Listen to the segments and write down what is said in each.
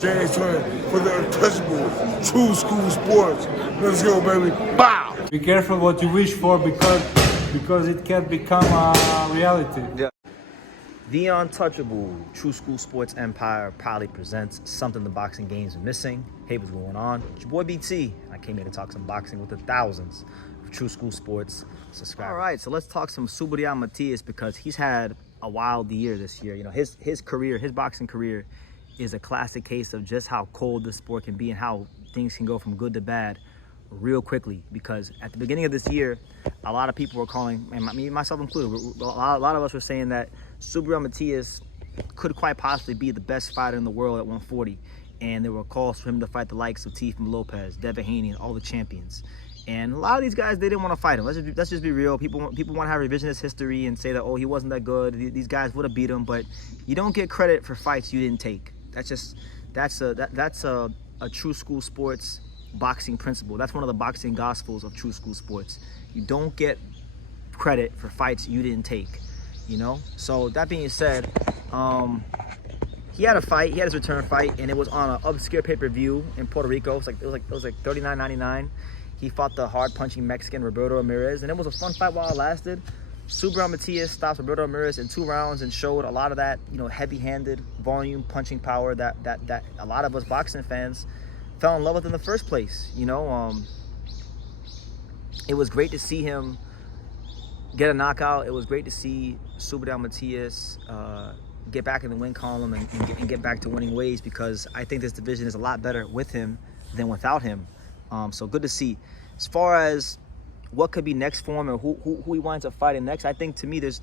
James Turner for the untouchable true school sports. Let's go, baby. Bow! Be careful what you wish for because it can become a reality. Yeah. The Untouchable True School Sports Empire proudly presents something the boxing games are missing. Hey, what's going on? It's your boy BT. I came here to talk some boxing with the thousands of True School Sports subscribers. All right, so let's talk some Subriel Matias because he's had a wild year this year. You know, his career, his boxing career is a classic case of just how cold this sport can be and how things can go from good to bad real quickly. Because at the beginning of this year, a lot of people were calling, and me myself included, a lot of us were saying that Subriel Matias could quite possibly be the best fighter in the world at 140. And there were calls for him to fight the likes of Teofimo Lopez, Devin Haney, and all the champions. And a lot of these guys, they didn't want to fight him. Let's just be real. People want to have revisionist history and say that, oh, he wasn't that good. These guys would have beat him, but you don't get credit for fights you didn't take. That's a true school sports boxing principle. That's one of the boxing gospels of true school sports. You don't get credit for fights you didn't take, you know? So that being said, he had a fight, he had his return fight, and it was on an obscure pay-per-view in Puerto Rico. It was like $39.99. He fought the hard-punching Mexican Roberto Ramirez, and it was a fun fight while it lasted. Subriel Matias stopped Roberto Ramirez in 2 rounds and showed a lot of that, you know, heavy-handed volume punching power that a lot of us boxing fans fell in love with in the first place. You know, it was great to see him get a knockout. It was great to see Subriel Matias get back in the win column and get back to winning ways, because I think this division is a lot better with him than without him. So good to see. As far as what could be next for him or who he winds up fighting next, I think to me there's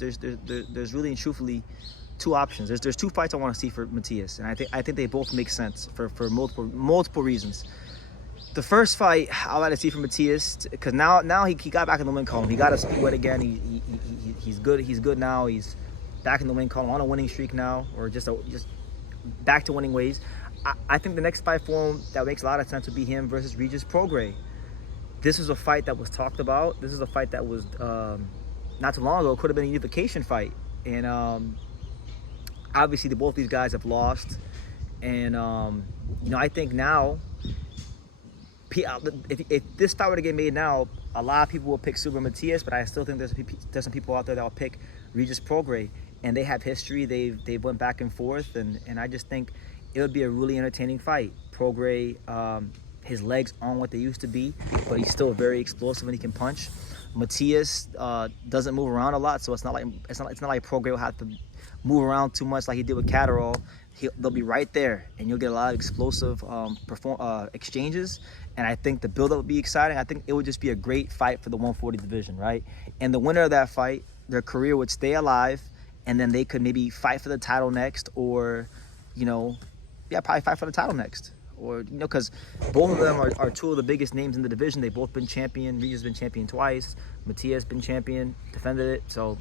really and truthfully 2 options. There's 2 fights I want to see for Matias, and I think they both make sense for multiple reasons. The first fight I like to see from Matias, because now he got back in the win column. He got his feet wet again. He's good. He's good now. He's back in the win column on a winning streak now, or just back to winning ways. I think the next fight for him that makes a lot of sense would be him versus Prograis. This was a fight that was talked about. This is a fight that was not too long ago. It could have been a unification fight, and obviously both these guys have lost. And you know, I think now, if this fight were to get made now, a lot of people will pick Subriel Matias, but I still think there's some people out there that will pick Prograis, and they have history. They've went back and forth, and I just think it would be a really entertaining fight. Prograis, his legs aren't what they used to be, but he's still very explosive and he can punch. Matias doesn't move around a lot, so it's not like Prograis will have to move around too much like he did with Catterall. They'll be right there, and you'll get a lot of explosive exchanges. And I think the build-up would be exciting. I think it would just be a great fight for the 140 division, right? And the winner of that fight, their career would stay alive, and then they could maybe fight for the title next, or, you know, probably fight for the title next. Or, you know, because both of them are 2 of the biggest names in the division. They've both been champion. Regis has been champion twice. Matias been champion, defended it. So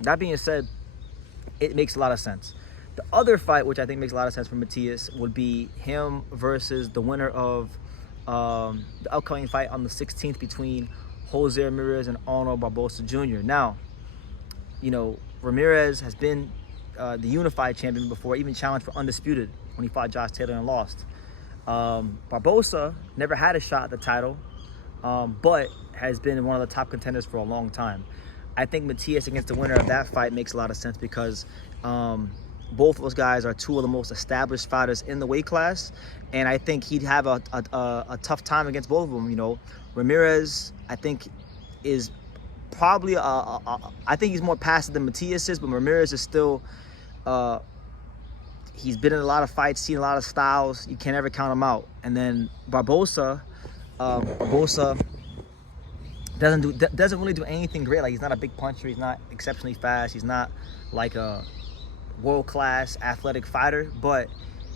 that being said, it makes a lot of sense. The other fight, which I think makes a lot of sense for Matias, would be him versus the winner of the upcoming fight on the 16th between Jose Ramirez and Arnold Barbosa Jr. Now, you know, Ramirez has been the unified champion before, even challenged for undisputed when he fought Josh Taylor and lost. Barbosa never had a shot at the title, but has been one of the top contenders for a long time. I think Matias against the winner of that fight makes a lot of sense, because both of those guys are 2 of the most established fighters in the weight class, and I think he'd have a tough time against both of them. You know, Ramirez, I think, is probably I think he's more passive than Matias is, but Ramirez is still he's been in a lot of fights, seen a lot of styles. You can't ever count him out. And then Barbosa doesn't really do anything great. Like, he's not a big puncher. He's not exceptionally fast. He's not like a world-class athletic fighter, but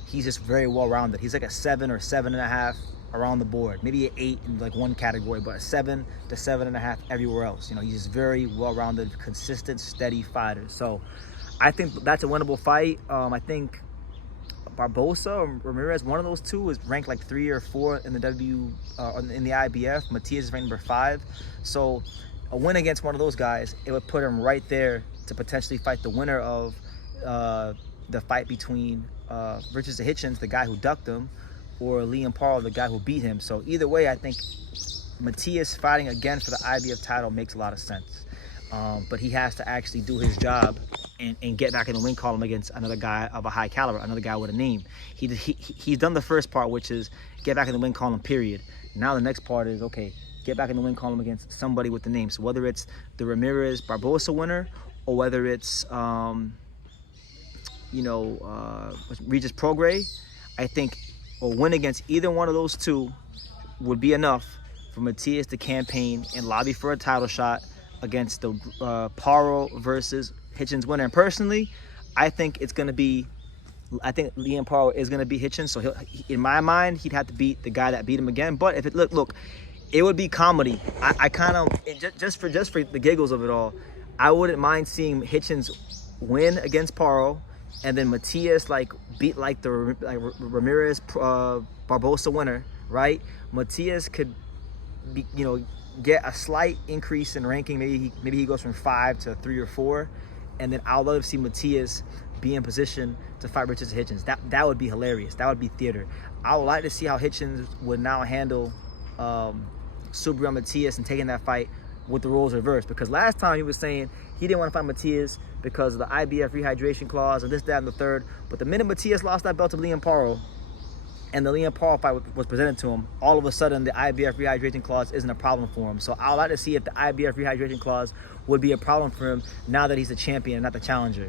he's just very well-rounded. He's like a 7 or 7.5 around the board. Maybe an 8 in like one category, but a 7 to 7.5 everywhere else. You know, he's just very well-rounded, consistent, steady fighter. So I think that's a winnable fight. I think Barbosa or Ramirez, one of those 2 is ranked like 3 or 4 in the in the IBF. Matias is ranked number 5. So a win against one of those guys, it would put him right there to potentially fight the winner of the fight between Richard Hitchens, the guy who ducked him, or Liam Parle, the guy who beat him. So either way, I think Matias fighting again for the IBF title makes a lot of sense. But he has to actually do his job and get back in the win column against another guy of a high caliber, another guy with a name. He's done the first part, which is get back in the win column, period. Now the next part is, okay, get back in the win column against somebody with the name. So whether it's the Ramirez-Barbosa winner, or whether it's, Regis Prograis, I think a win against either one of those two would be enough for Matias to campaign and lobby for a title shot against the Parle versus Hitchens winner. And personally, I think Liam Parle is going to beat Hitchens. So in my mind, he'd have to beat the guy that beat him again. But if it look, it would be comedy. I kind of just for the giggles of it all, I wouldn't mind seeing Hitchens win against Parle, and then Matias beat the Ramirez Barbosa winner, right? Matias could be, get a slight increase in ranking. Maybe he goes from 5 to 3 or 4, and then I'd love to see Matias be in position to fight Richard Hitchens. That would be hilarious. That would be theater. I would like to see how Hitchens would now handle Subriel Matias and taking that fight with the roles reversed, because last time he was saying he didn't want to fight Matias because of the IBF rehydration clause and this, that, and the third. But the minute Matias lost that belt to Liam Parle, and the Liam Parle fight was presented to him, all of a sudden the IBF rehydration clause isn't a problem for him. So I'd like to see if the IBF rehydration clause would be a problem for him now that he's the champion and not the challenger,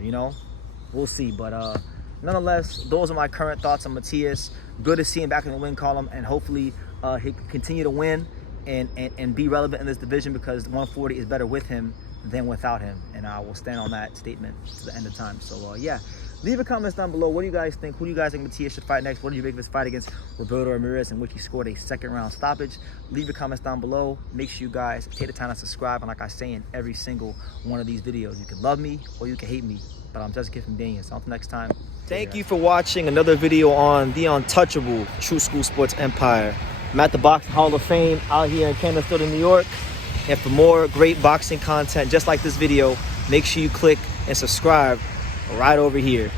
We'll see. But nonetheless, those are my current thoughts on Matias. Good to see him back in the win column, and hopefully he can continue to win and be relevant in this division, because 140 is better with him than without him. And I will stand on that statement to the end of time. So yeah. Leave your comments down below. What do you guys think? Who do you guys think Matias should fight next? What did you make of his fight against Roberto Ramirez, in which he scored a second-round stoppage? Leave your comments down below. Make sure you guys take the time to subscribe. And like I say in every single one of these videos, you can love me or you can hate me, but I'm just a kid from Daniel. So until next time, thank you for watching another video on the untouchable True School Sports Empire. I'm at the Boxing Hall of Fame out here in Canastota, New York. And for more great boxing content just like this video, make sure you click and subscribe right over here.